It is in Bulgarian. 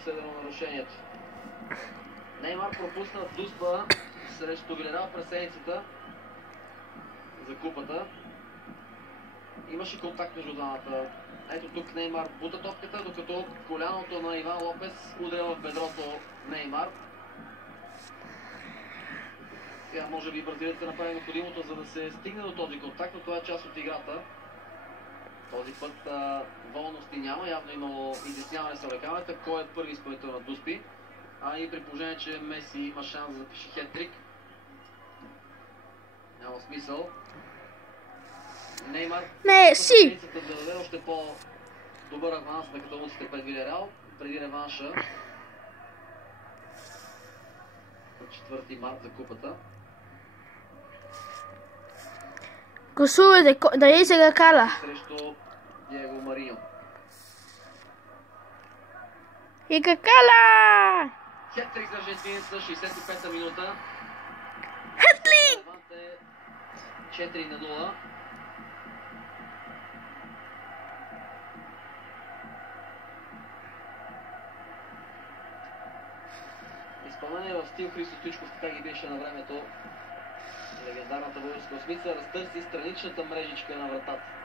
обсъдено нарушението. Неймар пропусна дуспа срещу Вилерал през седмицата за купата. Имаше контакт между двамата. Ето тук Неймар бута топката, докато коляното на Иван Лопес удря в бедрото Неймар. Сега може би бразилецът направи необходимото, за да се стигне до този контакт, но това е част от играта. Този път волности няма, явно имало изясняване с ръкавата, кой е първи изпълнител на дуспи. А и при положение, че Меси има шанс да запише хет-трик, няма смисъл. Неймар Меси! да даде още по-добър аванс на каталунците пред Вилерал преди реванша от 4 март за купата. Гласувайте дали се ga кала. Срещу Диего Мариньо. И ga кала! Хет-трик за аржентинеца, 65-та минута. Хет-трик! 4-0. Изпълнение в стил Христо Стоичков, така ги беше на времето. Легендарната българска осмица разтърси страничната мрежичка на вратата.